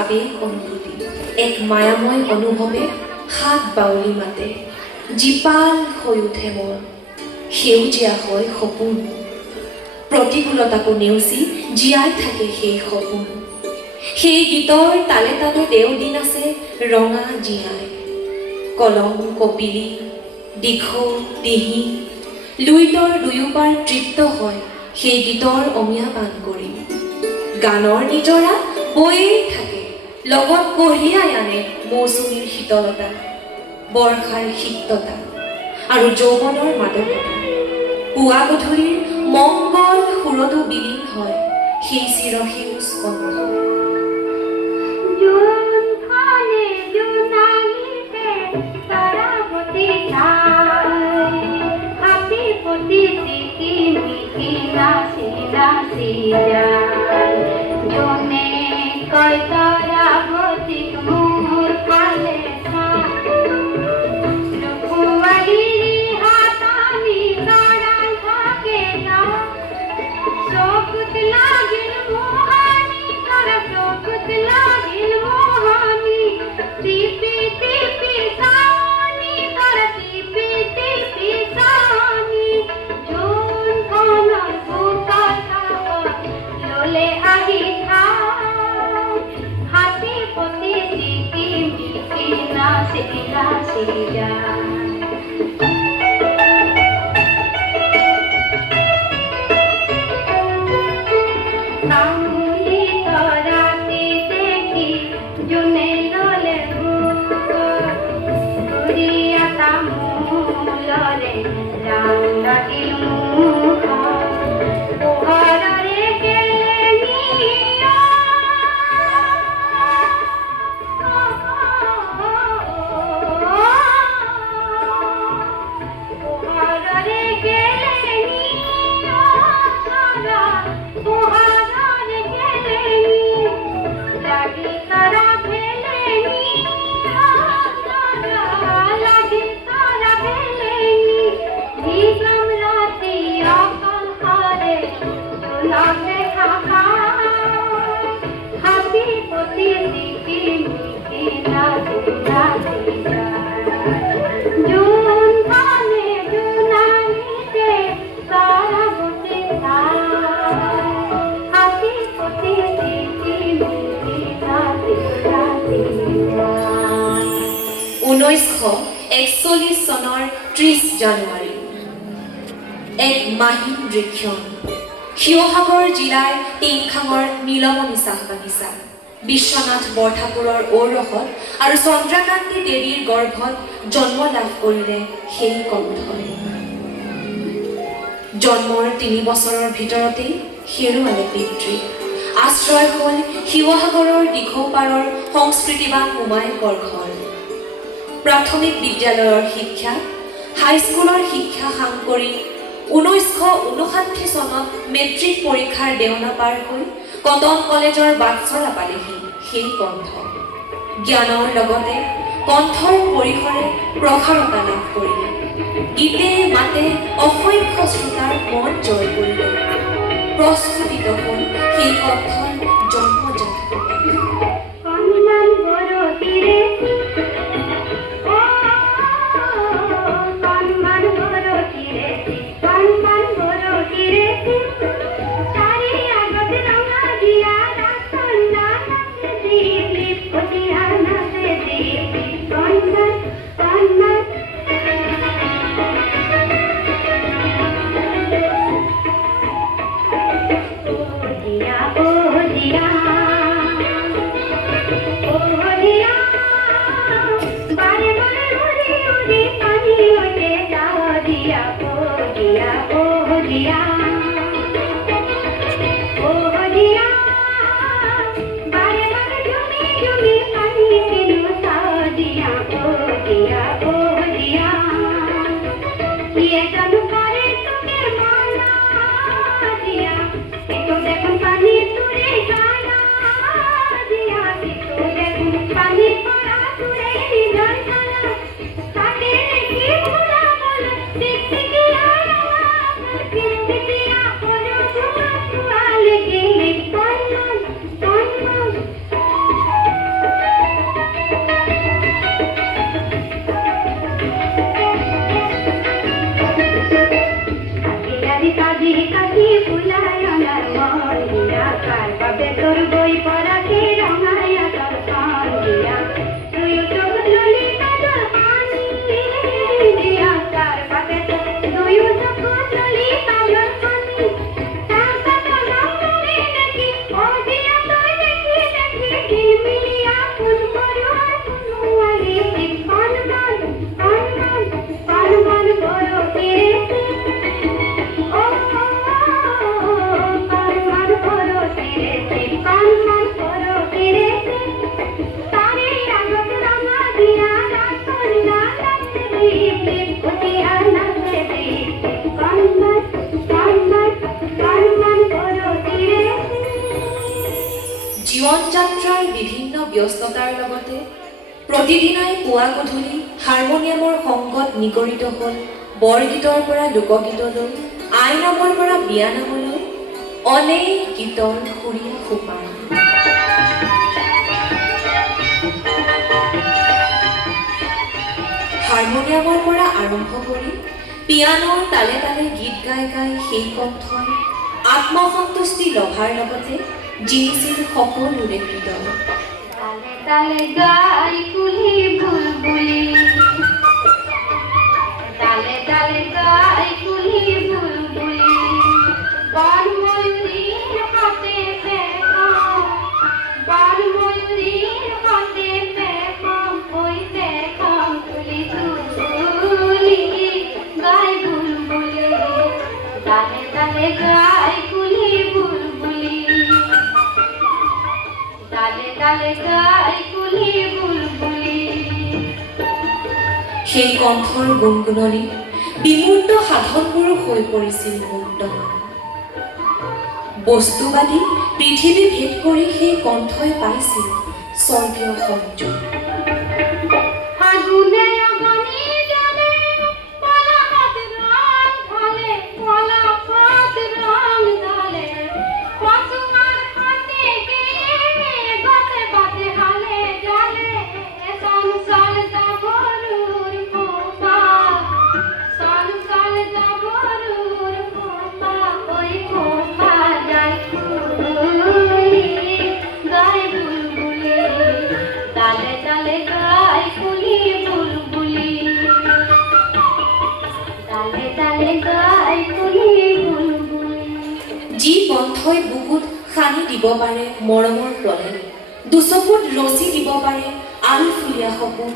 আবেগ অনুভূতি এক মায়াময় অনুভৱে হাত বাউলি মাতে জীপাল হৈ উঠে মোৰ সেউজীয়া হয় সপোন প্ৰতিকূলতাকো নেওচি জীয়াই থাকে সেই সপোন সেই গীতৰ তালে তালে দেওদিন আছে ৰঙা জীয়াই কলম কপিলি দিখৌ দিহি লুইতৰ দুয়োপাৰ তৃপ্ত হয় সেই গীতৰ অমিয়া পান কৰি গানৰ নিজৰা বৈয়ে থাকে লগত কঢ়িয়াই আনে মৌচুমীৰ শীতলতা বৰ্ষাৰ সিক্ততা আৰু যৌৱনৰ মাদকতা পুৱা গধূলিৰ মংগল সুৰতো বিলীন হয় সেই চিৰসেউজ কণ্ঠ চনৰ 30 জানুৱাৰী এক মাহিম দৃক্ষণ শিৱসাগৰ জিলাৰ টিংখাঙৰ নীলমণি চাহ বাগিচা বিশ্বনাথ বৰঠাকুৰৰ ঔৰসত আৰু চন্দ্ৰকান্তি দেৱীৰ গৰ্ভত জন্ম লাভ কৰিলে সেই কণ্ঠই জন্মৰ 3 বছৰৰ ভিতৰতেই হেৰুৱালে পিতৃ আশ্ৰয় হ'ল শিৱসাগৰৰ দিখৌপাৰৰ সংস্কৃতিবান মোমায়েকৰ ঘৰ প্ৰাথমিক বিদ্যালয়ৰ শিক্ষা হাইস্কুলৰ শিক্ষা সাং কৰি 1959 চনত মেট্ৰিক পৰীক্ষাৰ দেওনা পাৰ হৈ কটন কলেজৰ বাটচৰা পালেহি সেই কণ্ঠ জ্ঞানৰ লগতে কণ্ঠৰ পৰিসৰে প্ৰসাৰতা লাভ কৰিলে গীতে মাতে অসংখ্য শ্ৰোতাৰ মন জয় কৰিলে প্ৰস্ফুটিত হ'ল সেই কণ্ঠৰ জন্মজাত One দিয়া ও দিয়া ও দিয়া বারে বারে জমি জমি পানি কেন সাদিয়া ও দিয়া ये जानू करे तुके माना दिया तो देखो पानी तुरे गाना दिया तो देखो पानी पड़ा तुरे गाना साथे की भूला बोल देखते की आया देखते की आया तुआ लेके ले कौन কাজি কাজি ফুলায়নার মরিয়া কার বাবে তোর বই পড়াকে রঙায়া তোর সন্ধিয়া তুই চোখ ললি কাজল পানি দিয়া কার বাবে তুই চোখ ললি কাজল পানি তাকা তো নমরে দেখি ও দিয়া তুই দেখি দেখি দিল মিলিয়া ফুল পড়া ফুলওয়ালি পান বড় তেরে জীবন যাত্ৰাৰ বিভিন্ন ব্যস্ততাৰ লগতে প্ৰতিদিনাই পুৱা গধূলি হাৰমনিয়ামৰ সংগত নিগৰিত হ'ল বৰগীতৰ পৰা লোকগীতলৈ আইনামৰ পৰা বিয়ানামলৈ অনেক গীতৰ সুৰীয়া সোপান। হাৰমনিয়ামৰ পৰা আৰম্ভ কৰি পিয়ানোৰ তালে তালে গীত গাই গাই সেই কণ্ঠই আত্মসন্তুষ্টি লভাৰ লগতে জিনিছিল সকলোৰে হৃদয়। তালে তালে গাই কুলি বুলবুলি তালে তালে গাই কুলি বুলবুলি বন ময়ূরীর হাতে পেখম বন ময়ূরীর হাতে পেখম ওই পেখম তুলি তুলি গাই বুলবুলি তালে তালে গাই কুলি বুলবুলি তালে তালে গাই কুলি বুলবুলি। সেই কণ্ঠৰ গুণগুণনি বিমূৰ্ত সাধনবোৰো হৈ পৰিছিল মুক্ত। বস্তুবাদী পৃথিৱী ভেদ কৰি সেই কণ্ঠই পাইছিল স্বৰ্গীয় সংযোগ। যি কণ্ঠই বুকুত সানি দিব পাৰে মৰমৰ তলে, দুচকুত ৰচি দিব পাৰে আলফুলীয়া সপোন,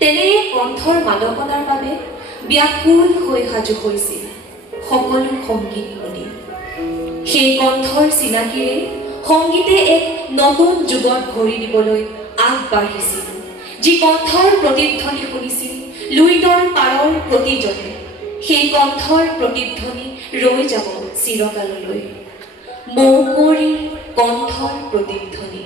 তেনে কণ্ঠৰ মাদকতাৰ বাবে ব্যাকুল হৈ সাজু হৈছিল সকলো সংগীত নদী। সেই কণ্ঠৰ চিনাকিৰে সংগীতে এক নতুন যুগত ভৰি দিবলৈ আগবাঢ়িছিল, যি কণ্ঠৰ প্ৰতিধ্বনি শুনিছিল লুইতৰ পাৰৰ প্ৰতিজনে। সেই কণ্ঠৰ প্ৰতিধ্বনি ৰৈ যাব চিৰকাললৈ, মৌকুঁৱৰীৰ কণ্ঠৰ প্ৰতিধ্বনি।